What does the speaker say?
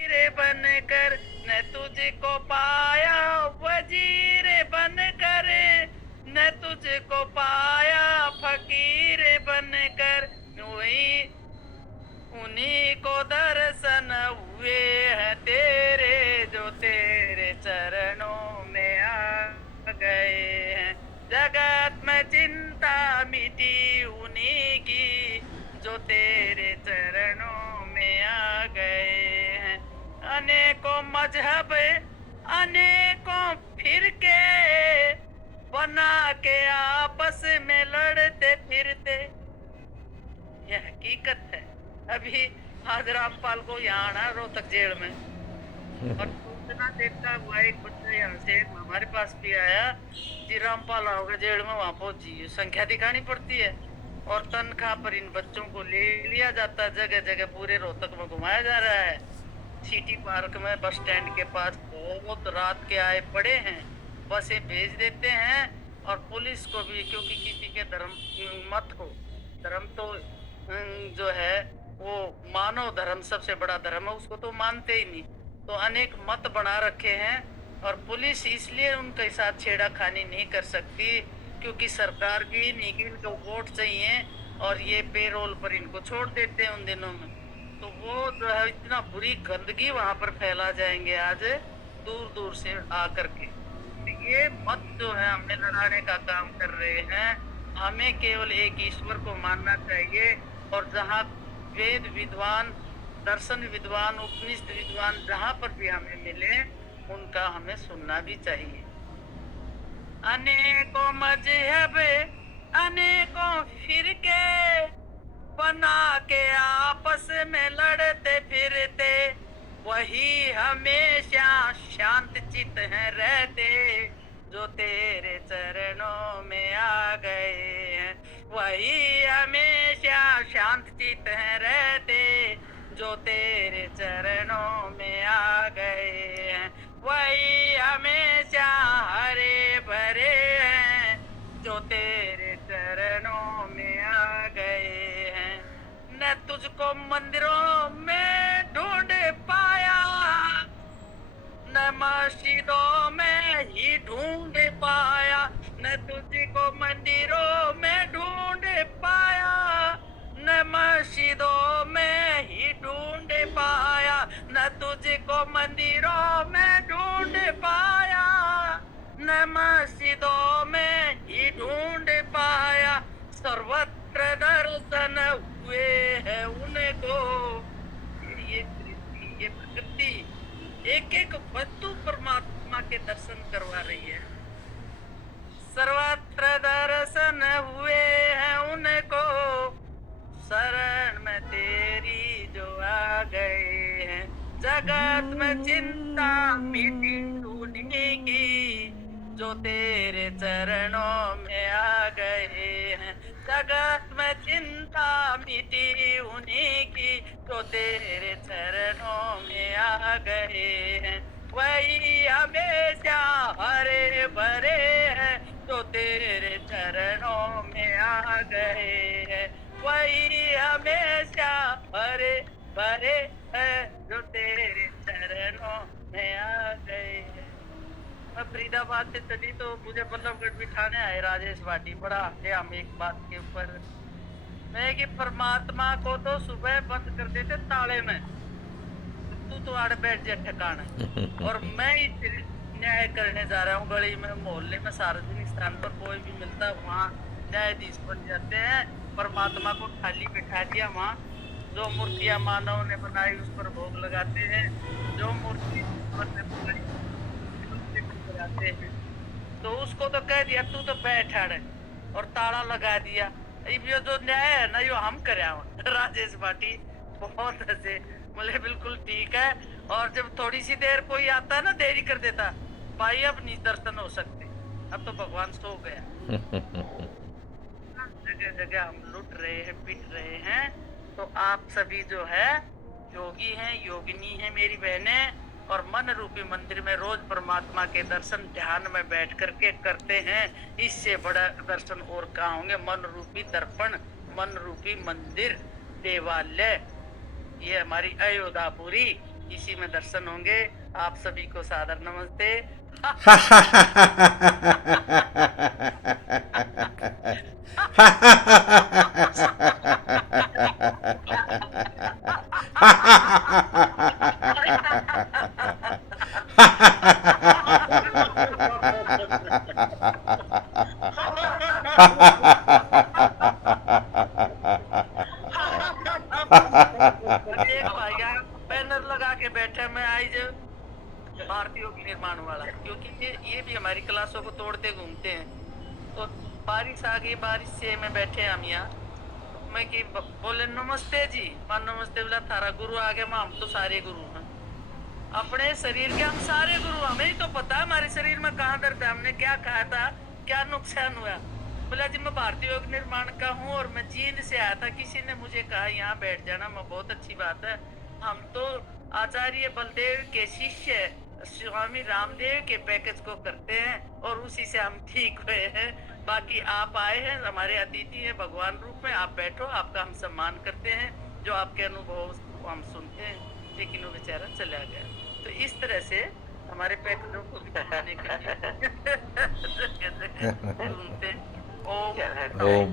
रे बनकर न तुझको पाया, वजीर बनकर न तुझको पाया, फकीर बनकर वही उन्हीं को दर्शन हुए हैं तेरे, जो तेरे चरणों में आ गए हैं। जगत में चिंता मिटी उन्हीं की, जो तेरे चरणों में आ गए हैं। अनेकों मजहब अनेकों फिरके बना के आपस में लड़ते फिरते, यह हकीकत है। अभी आज रामपाल को यहाँ आना रोहतक जेल में, और सूचना देखता हुआ एक बच्चा यहाँ से हमारे पास भी आया कि रामपाल आओगे जेल में, वहां पहुंची संख्या दिखानी पड़ती है और तनख्वाह पर इन बच्चों को ले लिया जाता है। जगह जगह पूरे रोहतक में घुमाया जा रहा है। सिटी पार्क में बस स्टैंड के पास बहुत रात के आए पड़े हैं, बसें भेज देते हैं। और पुलिस को भी, क्योंकि किसी के धर्म मत को, धर्म तो जो है वो मानव धर्म सबसे बड़ा धर्म है, उसको तो मानते ही नहीं, तो अनेक मत बना रखे हैं। और पुलिस इसलिए उनके साथ छेड़ाखानी नहीं कर सकती क्योंकि सरकार की निखिल को वोट चाहिए और ये पेरोल पर इनको छोड़ देते हैं उन दिनों में। तो वो जो है इतना बुरी गंदगी वहां पर फैला जाएंगे आज दूर दूर से आकर के। तो ये मत जो है हमें लड़ाने का काम कर रहे हैं। हमें केवल एक ईश्वर को मानना चाहिए, और जहाँ वेद विद्वान, दर्शन विद्वान, उपनिषद विद्वान जहाँ पर भी हमें मिले उनका हमें सुनना भी चाहिए। अनेकों मजहब अनेकों फिरके बना के आपस में लड़ते फिरते, वही हमेशा शांत चित हैं रहते, जो तेरे चरणों में आ गए हैं। वही हमेशा शांत चित हैं रहते, जो तेरे चरणों में आ गए हैं। वही हमेशा हरे भरे हैं, जो तेरे चरणों में आ गए हैं। न तुझको मंदिरों में ढूंढ पाया, न मस्जिदों में ही ढूंढ पाया, न तुझको मंदिरों में ढूंढ पाया, न मस्जिदों में ही ढूंढ पाया, न तुझको मंदिरों में ढूंढ पाया, न मस्जिदों में ही ढूंढ पाया। सर्वत्र दर्शन हुए हैं उनको, ये सृष्टि, ये प्रकृति एक एक वस्तु परमात्मा के दर्शन करवा रही है। सर्वत्र दर्शन हुए हैं उनको, शरण में तेरी जो आ गए हैं। जगत में चिंता मिटी उन्हीं की, जो तेरे चरणों में आ गए हैं। जगत में चिंता मिटी उन्हीं की, जो तेरे चरणों में आ गए हैं। वही हमेशा हरे भरे हैं, जो तेरे चरणों में आ गए हैं। वही हमेशा हरे भरे हैं, जो तेरे चरणों में आ गए हैं। मैं फरीदाबाद से चली तो मुझे बल्लभगढ़ बिठाने आए राजेश भाटी, बड़ा हंसे हम एक बात के ऊपर। मैं कि परमात्मा को तो सुबह बंद कर देते ताले में, तू तो आड़ बैठ जा ठिकाना, और मैं ही न्याय करने जा रहा हूँ। गली में, मोहल्ले में, सार्वजनिक स्थान पर कोई भी मिलता है वहाँ न्यायाधीश बन जाते हैं। परमात्मा को खाली बिठा दिया वहाँ, जो मूर्तियां मानव ने बनाई उस पर भोग लगाते हैं, जो मूर्ति लगाते हैं, तो उसको तो कह दिया तू तो बैठ है और ताला लगा दिया। ये जो न्याय है ना, यो हम करे राजेश भाटी बहुत हंसे, बोले बिल्कुल ठीक है। और जब थोड़ी सी देर कोई आता है ना, देरी कर देता, भाई अब नहीं दर्शन हो सकते, अब तो भगवान सो गया। जगह जगह हम लुट रहे हैं, पिट रहे हैं। तो आप सभी जो है योगी हैं, योगिनी हैं मेरी बहनें, और मन रूपी मंदिर में रोज परमात्मा के दर्शन ध्यान में बैठ करके करते हैं। इससे बड़ा दर्शन और कहाँ होंगे। मन रूपी दर्पण, मन रूपी मंदिर, देवालय, ये हमारी अयोध्यापुरी इसी में दर्शन होंगे। आप सभी को सादर नमस्ते। देख भाईया, बैनर लगा के बैठे मैं आज भारतीय योग निर्माण वाला, क्योंकि ये भी हमारी क्लासों को तोड़ते घूमते हैं। तो बारिश आ गई, बारिश से में बैठे हम यहाँ। मैं कि बोले नमस्ते जी, मां नमस्ते, बोला थारा गुरु आ गया। मां हम तो सारे गुरु हैं, अपने शरीर के हम सारे गुरु। हमें ही तो पता है हमारे शरीर में कहाँ दर्द है, हमने क्या खाया था, क्या नुकसान हुआ। बोला जी मैं भारतीय योग निर्माण का हूँ और मैं जींद से आया था, किसी ने मुझे कहा यहाँ बैठ जाना। मैं बहुत अच्छी बात है, हम तो आचार्य बलदेव के शिष्य स्वामी रामदेव के पैकेज को करते हैं और उसी से हम ठीक हुए हैं। बाकी आप आए हैं, हमारे अतिथि हैं भगवान रूप में, आप बैठो, आपका हम सम्मान करते हैं। जो आपके अनुभव को हम सुनते हैं। लेकिन वो बेचारा चला गया। तो इस तरह से हमारे पैकेजों को भी बनाने के लिए घूमते हैं। ओम ओम